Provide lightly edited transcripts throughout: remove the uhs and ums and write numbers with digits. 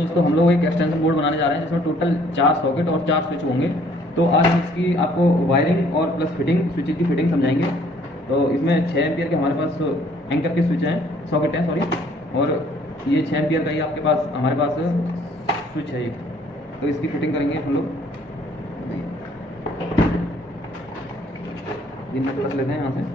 दोस्तों हम लोग एक एक्सटेंशन बोर्ड बनाने जा रहे हैं जिसमें टोटल 4 सॉकेट और 4 स्विच होंगे। तो आज इसकी आपको वायरिंग और प्लस फिटिंग स्विच की फिटिंग समझाएंगे। तो इसमें 6 एम्पियर के हमारे पास एंकर के स्विच हैं, सॉकेट हैं सॉरी, और ये 6 एम्पियर का ही आपके पास हमारे पास स्विच है एक। तो इसकी फिटिंग करेंगे हम लोग। ये नट प्लस लेते हैं यहाँ से।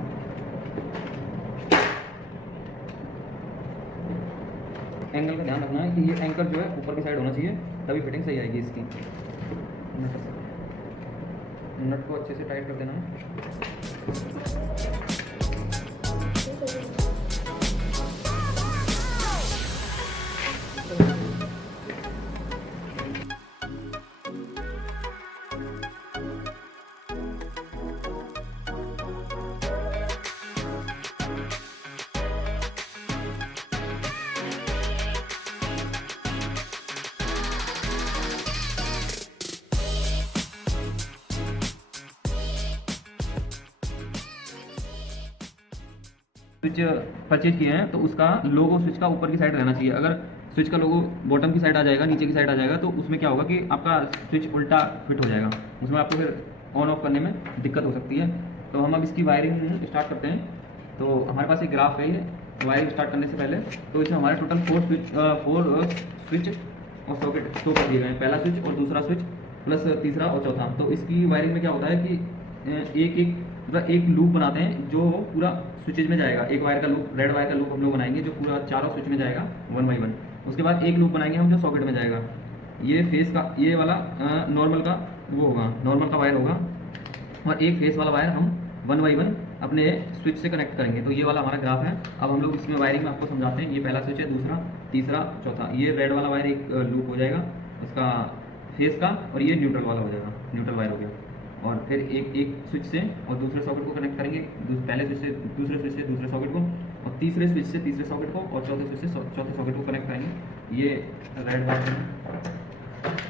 एंगल का ध्यान रखना है कि ये एंकर जो है ऊपर की साइड होना चाहिए, तभी फिटिंग सही आएगी इसकी। नट को अच्छे से टाइट कर देना है। स्विच परचेज किए हैं तो उसका लोगो स्विच का ऊपर की साइड रहना चाहिए। अगर स्विच का लोगो बॉटम की साइड आ जाएगा, नीचे की साइड आ जाएगा, तो उसमें क्या होगा कि आपका स्विच उल्टा फिट हो जाएगा, उसमें आपको फिर ऑन ऑफ करने में दिक्कत हो सकती है। तो हम अब इसकी वायरिंग स्टार्ट करते हैं। तो हमारे पास एक ग्राफ है, ये वायरिंग स्टार्ट करने से पहले। तो इसमें हमारे टोटल 4 स्विच और सॉकेट शो कर दिए गए हैं, पहला स्विच और दूसरा स्विच प्लस तीसरा और चौथा। तो इसकी वायरिंग में क्या होता है कि एक लूप बनाते हैं जो पूरा स्विचेज में जाएगा। एक वायर का लूप, रेड वायर का लूप हम लोग बनाएंगे जो पूरा चारों स्विच में जाएगा 1 बाई 1। उसके बाद एक लूप बनाएंगे हम जो सॉकेट में जाएगा। ये फेस का, ये वाला नॉर्मल का वो होगा, नॉर्मल का वायर होगा, और एक फेस वाला वायर हम 1 बाई 1 अपने स्विच से कनेक्ट करेंगे। तो ये वाला हमारा ग्राफ है। अब हम लोग इसमें वायरिंग में आपको समझाते हैं। ये पहला स्विच है, दूसरा, तीसरा, चौथा। ये रेड वाला वायर एक लूप हो जाएगा इसका फेस का, और ये न्यूट्रल वाला हो जाएगा, न्यूट्रल वायर हो गया। और फिर एक स्विच से और दूसरे सॉकेट को कनेक्ट करेंगे, पहले स्विच से दूसरे स्विच से दूसरे सॉकेट को, और तीसरे स्विच से तीसरे सॉकेट को, और चौथे स्विच से चौथे सॉकेट को कनेक्ट करेंगे। ये रेड वायर है,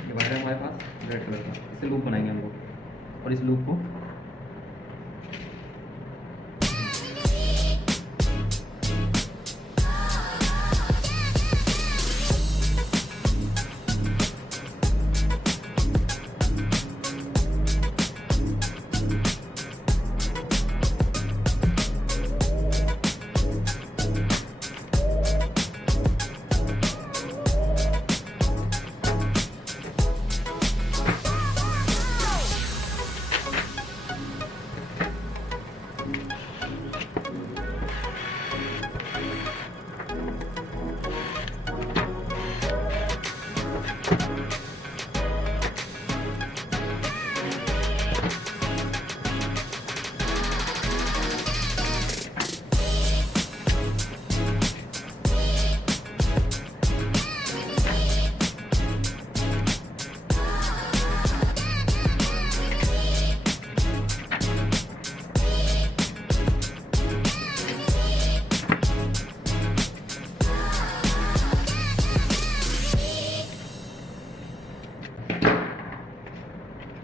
ये वायर है हमारे पास रेड कलर का, इससे लूप बनाएंगे हम लोग। और इस लूप को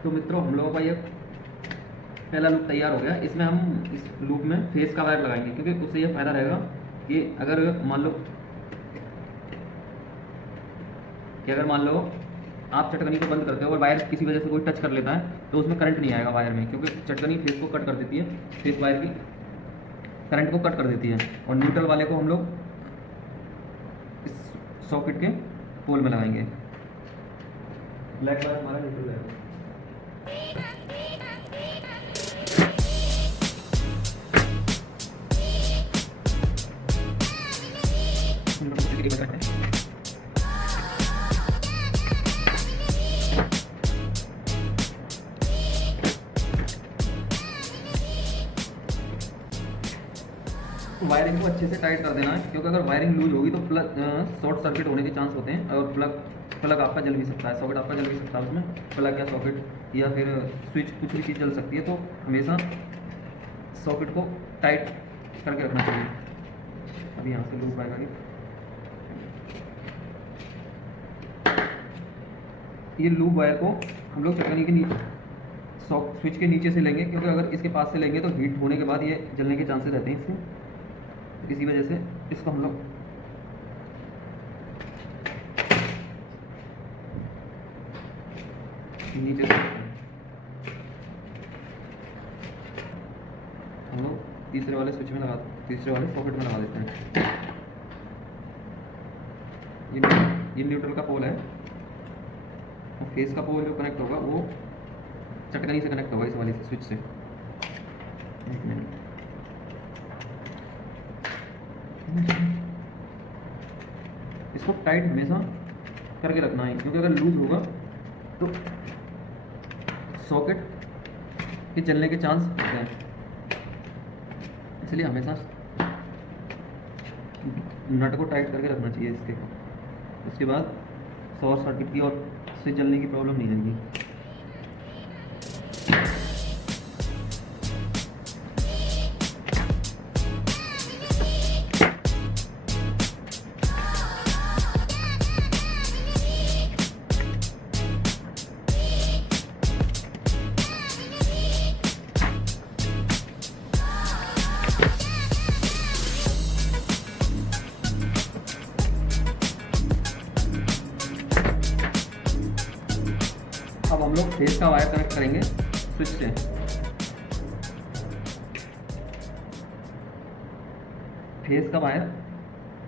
तो मित्रों हम लोगों का ये पहला लूप तैयार हो गया। इसमें हम इस लूप में फेस का वायर लगाएंगे, क्योंकि उससे ये फायदा रहेगा कि अगर मान लो आप चटकनी को बंद करते हो और वायर किसी वजह से कोई टच कर लेता है, तो उसमें करंट नहीं आएगा वायर में, क्योंकि चटकनी फेस को कट कर देती है, फेस वायर की करंट को कट कर देती है। और न्यूट्रल वाले को हम लोग इस सॉकेट के पोल में लगाएंगे। ब्लैक वायर हमारा न्यूट्रल है। वायरिंग को अच्छे से टाइट कर देना है, क्योंकि अगर वायरिंग लूज होगी तो प्लग शॉर्ट सर्किट होने के चांस होते हैं, और प्लग आपका जल भी सकता है, सॉकेट आपका जल भी सकता है, उसमें प्लग या सॉकेट या फिर स्विच कुछ भी चीज़ जल सकती है। तो हमेशा सॉकेट को टाइट करके रखना चाहिए। अभी यहाँ से लूप आएगा ये लूप वायर को हम लोग चटकनी के स्विच के नीचे से लेंगे, क्योंकि अगर इसके पास से लेंगे तो हीट होने के बाद ये जलने के चांसेस रहते हैं इसमें। इसी वजह से इसको हम लोग नीचे से हम लोग तीसरे वाले स्विच में लगा, तीसरे वाले सॉकेट में लगा देते हैं। ये न्यूट्रल का पोल है और फेस का पोल जो कनेक्ट होगा वो चटकनी से कनेक्ट होगा इस वाली स्विच से। एक मिनट, इसको टाइट हमेशा करके रखना है, क्योंकि अगर लूज होगा तो सॉकेट के जलने के चांस होते हैं, इसलिए हमेशा नट को टाइट करके रखना चाहिए इसके। उसके बाद शॉर्ट सर्किट की और से जलने की प्रॉब्लम नहीं आएगी। अब हम लोग फेस का वायर कनेक्ट करेंगे स्विच से। फेस का वायर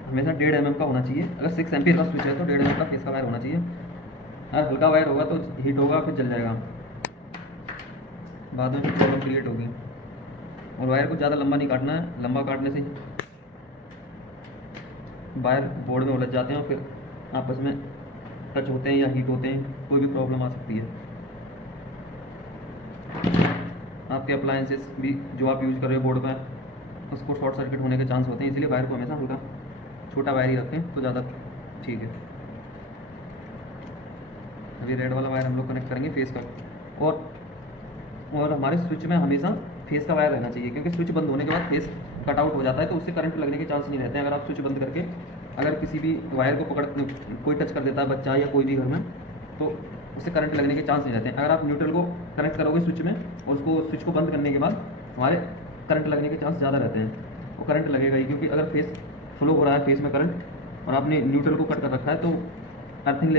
हमेशा 1.5 mm का होना चाहिए। अगर 6 एम्पीयर का स्विच है तो 1.5 mm का फेस का वायर होना चाहिए। अगर हल्का वायर होगा तो हीट होगा, फिर जल जाएगा, बाद में प्रॉब्लम क्रिएट होगी। और वायर को ज़्यादा लंबा नहीं काटना है, लंबा काटने से वायर बोर्ड में उलझ जाते हैं और फिर आपस में टच होते हैं या हीट होते हैं, कोई भी प्रॉब्लम आ सकती है। आपके अप्लायंसेस भी जो आप यूज़ कर रहे हो बोर्ड पर, उसको शॉर्ट सर्किट होने के चांस होते हैं, इसलिए वायर को हमेशा हल्का छोटा वायर ही रखें तो ज़्यादा ठीक है। अभी रेड वाला वायर हम लोग कनेक्ट करेंगे फेस का। और हमारे स्विच में हमेशा फेस का वायर रहना चाहिए, क्योंकि स्विच बंद होने के बाद फेस कट आउट हो जाता है तो उससे करंट लगने के चांस नहीं रहते हैं। अगर आप स्विच बंद करके अगर किसी भी वायर को पकड़ कोई टच कर देता है, बच्चा या कोई भी घर में, तो उससे करंट लगने के चांस नहीं रहते हैं। अगर आप न्यूट्रल को कनेक्ट करोगे स्विच में और उसको स्विच को बंद करने के बाद हमारे करंट लगने के चांस ज़्यादा रहते हैं। वो करंट लगेगा ही, क्योंकि अगर फेस फ्लो हो रहा है, फेस में करंट, और आपने न्यूट्रल को कट कर रखा है तो अर्थिंग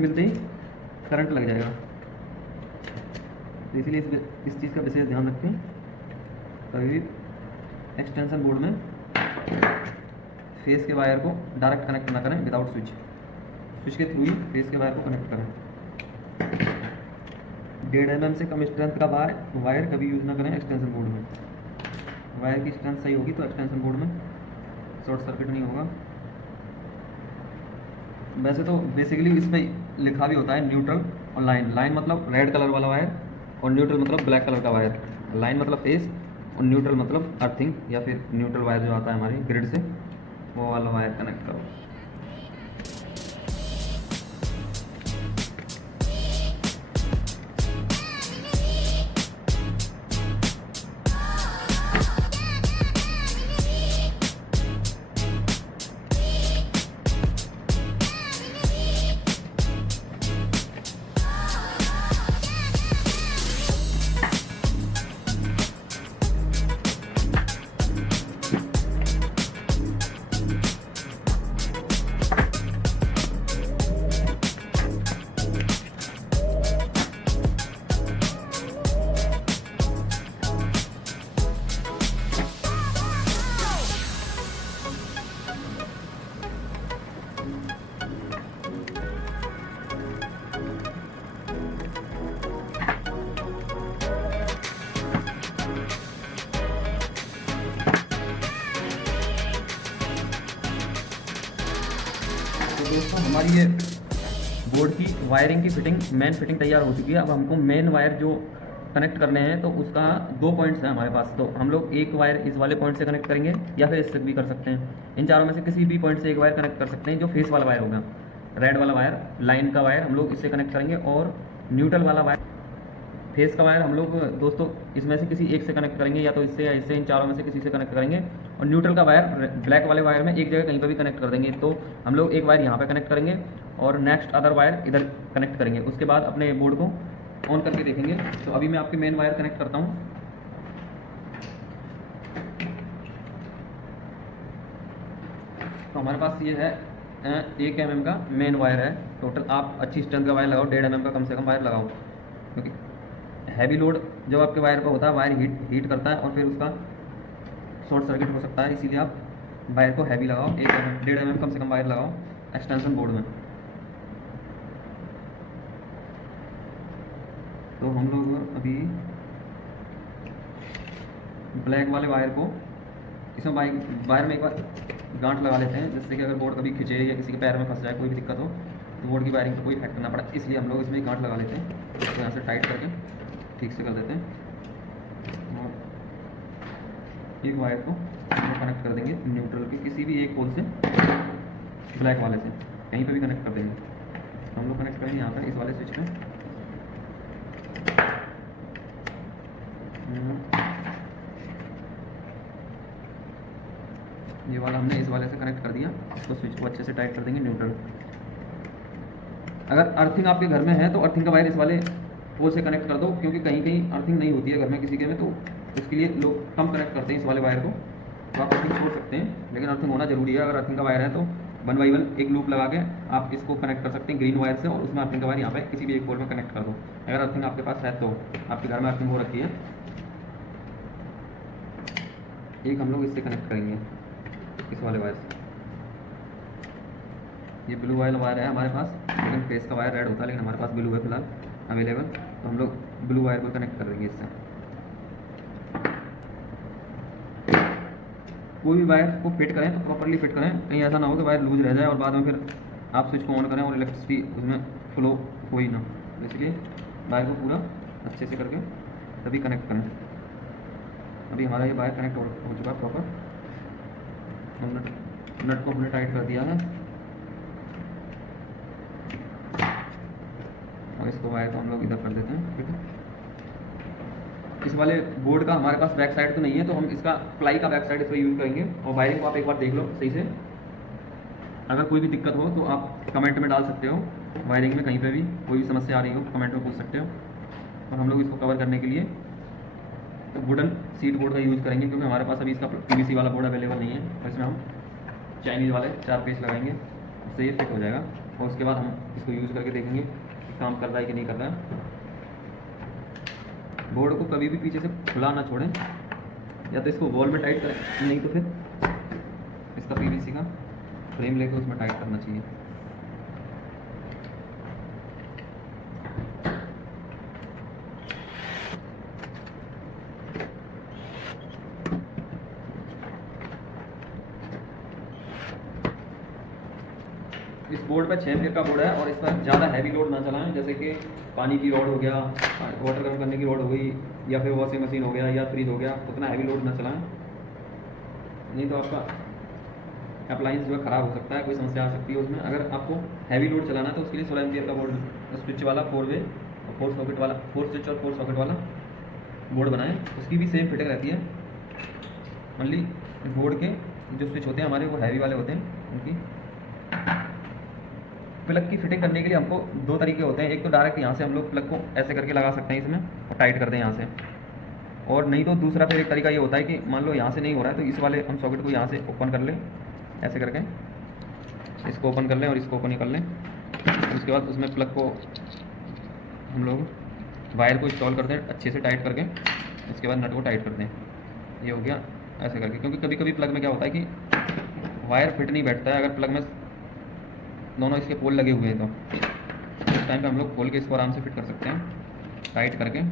मिलते ही करंट लग जाएगा। तो इसलिए इस चीज़ का विशेष ध्यान रखें। कभी एक्सटेंशन बोर्ड में फेस के वायर को डायरेक्ट कनेक्ट ना करें विदाउट स्विच के थ्रू ही फेस के वायर को कनेक्ट करें। 1.5 mm से कम स्ट्रेंथ का वायर कभी यूज़ ना करें एक्सटेंशन बोर्ड में। वायर की स्ट्रेंथ सही होगी तो एक्सटेंशन बोर्ड में शॉर्ट सर्किट नहीं होगा। वैसे तो बेसिकली इसमें लिखा भी होता है न्यूट्रल और लाइन मतलब रेड कलर वाला वायर, और न्यूट्रल मतलब ब्लैक कलर का वायर। लाइन मतलब फेस और न्यूट्रल मतलब अर्थिंग या फिर न्यूट्रल वायर जो आता है हमारी ग्रिड से, वो वाला वायर कनेक्ट करो। तो दोस्तों हमारी ये बोर्ड की वायरिंग की मेन फिटिंग तैयार हो चुकी है। अब हमको मेन वायर जो कनेक्ट करने हैं तो उसका 2 पॉइंट्स हैं हमारे पास। तो हम लोग एक वायर इस वाले पॉइंट से कनेक्ट करेंगे या फिर इससे भी कर सकते हैं। इन चारों में से किसी भी पॉइंट से एक वायर कनेक्ट कर सकते हैं। जो फेस वाला वायर होगा, रेड वाला वायर, लाइन का वायर हम लोग इससे कनेक्ट करेंगे, और न्यूट्रल वाला वायर, फेस का वायर हम लोग दोस्तों इसमें से किसी एक से कनेक्ट करेंगे, या तो इससे या इससे, इन चारों में से किसी से कनेक्ट करेंगे। और न्यूट्रल का वायर ब्लैक वाले वायर में एक जगह कहीं पर भी कनेक्ट कर देंगे। तो हम लोग एक वायर यहाँ पे कनेक्ट करेंगे और नेक्स्ट अदर वायर इधर कनेक्ट करेंगे। उसके बाद अपने बोर्ड को ऑन करके देखेंगे। तो अभी मैं आपके मेन वायर कनेक्ट करता हूँ। तो हमारे पास ये है 1 mm का मेन वायर है टोटल। आप अच्छी स्ट्रेंथ का वायर लगाओ, 1.5 mm का कम से कम वायर लगाओ। क्योंकि हैवी लोड जब आपके वायर पर होता है, वायर हीट करता है और फिर उसका शॉर्ट सर्किट हो सकता है। इसीलिए आप वायर को हैवी लगाओ, 1.5 mm कम से कम वायर लगाओ एक्सटेंशन बोर्ड में। तो हम लोग अभी ब्लैक वाले वायर को इसमें वायर में एक बार गांठ लगा लेते हैं, जिससे कि अगर बोर्ड कभी खिंचे या किसी के पैर में फंस जाए, कोई भी दिक्कत हो तो बोर्ड की वायरिंग को कोई इफेक्ट ना पड़े। इसलिए हम लोग इसमें गांठ लगा लेते हैं, तो यहाँ से टाइट करके ठीक से कर देते हैं और एक वायर को कनेक्ट कर देंगे न्यूट्रल के किसी भी एक पोल से, ब्लैक वाले से कहीं पे भी कनेक्ट कर देंगे। हम लोग कनेक्ट करेंगे यहाँ पर इस वाले स्विच पे। ये वाला हमने इस वाले से कनेक्ट कर दिया, इसको स्विच को अच्छे से टाइट कर देंगे न्यूट्रल। अगर अर्थिंग आपके घर में है तो अर्थिंग का वायर इस वाले पोल से कनेक्ट कर दो, क्योंकि कहीं कहीं अर्थिंग नहीं होती है घर में किसी के में, तो उसके लिए लोग कम कनेक्ट करते हैं इस वाले वायर को। तो आप अर्थिंग छोड़ सकते हैं, लेकिन अर्थिंग होना जरूरी है। अगर अर्थिंग का वायर है तो 1 बाई 1 एक लूप लगा के आप इसको कनेक्ट कर सकते हैं ग्रीन वायर से, और उसमें अर्थिंग का वायर यहाँ पे किसी भी एक पोल में कनेक्ट कर दो। अगर अर्थिंग आपके पास है तो, आपके घर में अर्थिंग हो रखी है। एक हम लोग इससे कनेक्ट करेंगे इस वाले वायर से। ये ब्लू वायर है हमारे पास, लेकिन फेस का वायर रेड होता है, लेकिन हमारे पास ब्लू है फिलहाल अवेलेबल, तो हम लोग ब्लू वायर को कनेक्ट कर देंगे इससे। कोई भी वायर को फिट करें तो प्रॉपरली फिट करें, कहीं ऐसा ना हो कि वायर लूज रह जाए और बाद में फिर आप स्विच को ऑन करें और इलेक्ट्रिसिटी उसमें फ्लो हो ही ना। इसलिए वायर को पूरा अच्छे से करके तभी कनेक्ट करें। अभी हमारा ये वायर कनेक्ट हो चुका है प्रॉपर। हमने नट को हमने टाइट कर दिया है और इसको वायर को हम लोग इधर कर देते हैं। ठीक है, इस वाले बोर्ड का हमारे पास बैक साइड तो नहीं है, तो हम इसका प्लाई का बैक साइड इस पर यूज़ करेंगे। और वायरिंग को आप एक बार देख लो सही से, अगर कोई भी दिक्कत हो तो आप कमेंट में डाल सकते हो। वायरिंग में कहीं पे भी कोई भी समस्या आ रही हो कमेंट में पूछ सकते हो। और हम लोग इसको कवर करने के लिए तो वुडन सीट बोर्ड का यूज़ करेंगे, क्योंकि हमारे पास अभी इसका PVC वाला बोर्ड अवेलेबल नहीं है। और इसमें हम चाइनीज़ वाले 4 पीस लगाएंगे, उससे ये फिट हो जाएगा। और उसके बाद हम इसको यूज़ करके देखेंगे कि काम कर रहा है कि नहीं कर रहा है। बोर्ड को कभी भी पीछे से खुला ना छोड़ें, या तो इसको वॉल में टाइट करें, नहीं तो फिर इसका PVC का फ्रेम लेकर उसमें टाइट करना चाहिए। इस बोर्ड पर 6 एम्पीयर का बोर्ड है और इस पर ज़्यादा हैवी लोड ना चलाएं, जैसे कि पानी की रॉड हो गया, वाटर गर्म करने की रॉड हो गई, या फिर वॉशिंग मशीन हो गया या फ्रिज हो गया, उतना हैवी लोड ना चलाएं, नहीं तो आपका अप्लाइंस जो है ख़राब हो सकता है, कोई समस्या आ सकती है उसमें। अगर आपको हैवी लोड चलाना है तो उसके लिए 16 एम्पीयर का बोर्ड स्विच वाला 4 वे और 4 सॉकेट वाला 4 स्विच और 4 सॉकेट वाला बोर्ड बनाएं। उसकी भी सेम फिटिंग रहती है। ओनली बोर्ड के जो स्विच होते हैं हमारे वो हैवी वाले होते हैं। उनकी प्लग की फिटिंग करने के लिए हमको 2 तरीके होते हैं। एक तो डायरेक्ट यहाँ से हम लोग प्लग को ऐसे करके लगा सकते हैं इसमें और टाइट कर दें यहाँ से, और नहीं तो दूसरा फिर एक तरीका ये होता है कि मान लो यहाँ से नहीं हो रहा है तो इस वाले हम सॉकेट को यहाँ से ओपन कर लें, ऐसे करके इसको ओपन कर लें और इसको ओपन कर लें। उसके बाद उसमें प्लग को हम लोग वायर को इंस्टॉल कर दें अच्छे से टाइट करके, उसके बाद नट को टाइट कर दें। ये हो गया ऐसे करके, क्योंकि कभी कभी प्लग में क्या होता है कि वायर फिट नहीं बैठता है। अगर प्लग में दोनों इसके पोल लगे हुए हैं तो इस टाइम पे हम लोग खोल के इसको आराम से फिट कर सकते हैं टाइट करके।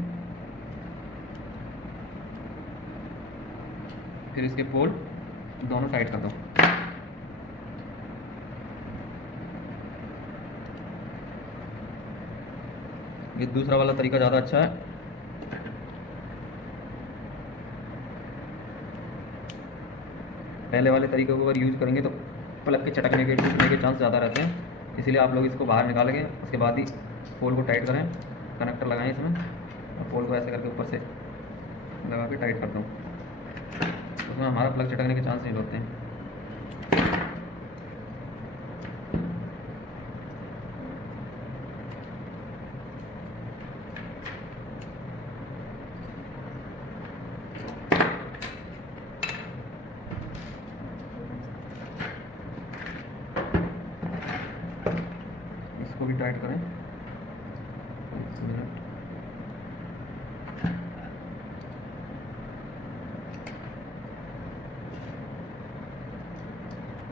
फिर इसके पोल दोनों टाइट कर दो। ये दूसरा वाला तरीका ज़्यादा अच्छा है। पहले वाले तरीके को अगर यूज़ करेंगे तो प्लग के चटकने के टूटने के चांस ज़्यादा रहते हैं, इसलिए आप लोग इसको बाहर निकालेंगे, उसके बाद ही पोल को टाइट करें, कनेक्टर लगाएं इसमें और पोल को ऐसे करके ऊपर से लगा के टाइट कर दो। उसमें हमारा प्लग चटकने के चांस नहीं होते हैं। इसको भी टाइट करें।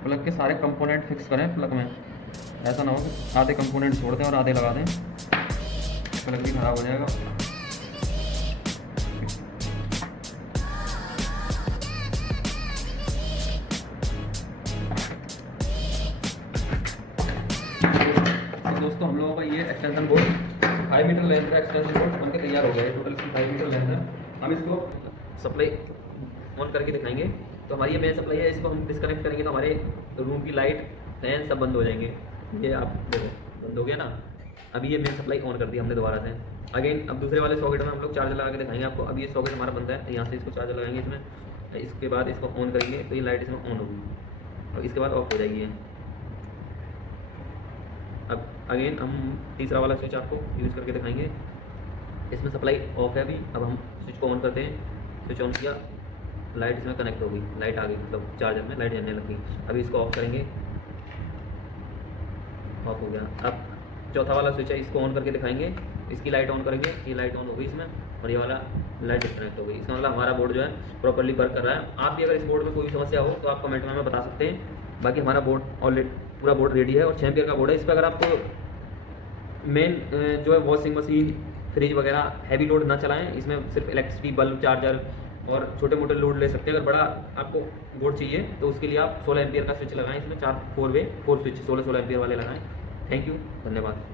प्लग के सारे कंपोनेंट फिक्स करें प्लग में, ऐसा ना हो कि आधे कंपोनेंट छोड़ दें और आधे लगा दें, प्लग भी ख़राब हो जाएगा। तो दोस्तों हम लोगों का ये एक्सटेंशन बोर्ड 5 मीटर लेंथ का एक्सटेंशन बोर्ड बनकर तैयार हो गया है। टोटल 5 मीटर लेंथ है। हम इसको सप्लाई ऑन करके दिखाएंगे। तो हमारी ये मेन सप्लाई है, इसको हम डिस्कनेक्ट करेंगे तो हमारे रूम की लाइट फैन सब बंद हो जाएंगे। ये आप देखो बंद हो गया ना। अभी ये मेन सप्लाई ऑन कर दी हमने दोबारा से। अगेन अब दूसरे वाले सॉकेट में हम लोग चार्जर लगा के दिखाएंगे आपको। अब ये सॉकेट हमारा बंद है, यहाँ से इसको चार्जर लगाएंगे इसमें, इसके बाद इसको ऑन करेंगे तो ये लाइट इसमें ऑन होगी और इसके बाद ऑफ हो जाएगी। अब अगेन हम तीसरा वाला स्विच आपको यूज़ करके दिखाएंगे। इसमें सप्लाई ऑफ है अभी। अब हम स्विच को ऑन करते हैं, स्विच ऑन किया, लाइट इसमें कनेक्ट हो गई, लाइट आ गई, मतलब चार्जर में लाइट जलने लग गई। अभी इसको ऑफ करेंगे, ऑफ हो गया। अब चौथा वाला स्विच है, इसको ऑन करके दिखाएंगे, इसकी लाइट ऑन करेंगे, ये लाइट ऑन हो गई इसमें और ये वाला लाइट डिस्कनेक्ट हो गई। इसका मतलब हमारा बोर्ड जो है प्रॉपर्ली वर्क कर रहा है। आप भी अगर इस बोर्ड में कोई समस्या हो तो आप कमेंट में हमें बता सकते हैं। बाकी हमारा बोर्ड ऑलरेडी पूरा बोर्ड रेडी है और 6 एम्पीयर का बोर्ड है। इस पर अगर आपको मेन जो है वॉशिंग मशीन, फ्रिज वगैरह हैवी लोड ना चलाएं, इसमें सिर्फ इलेक्ट्रिसिटी, बल्ब, चार्जर और छोटे मोटे लोड ले सकते हैं। अगर बड़ा आपको बोर्ड चाहिए तो उसके लिए आप 16 एम्पीयर का स्विच लगाएं, इसमें 4 वे 4 स्विच 16 एम्पीयर वाले लगाएं। थैंक यू, धन्यवाद।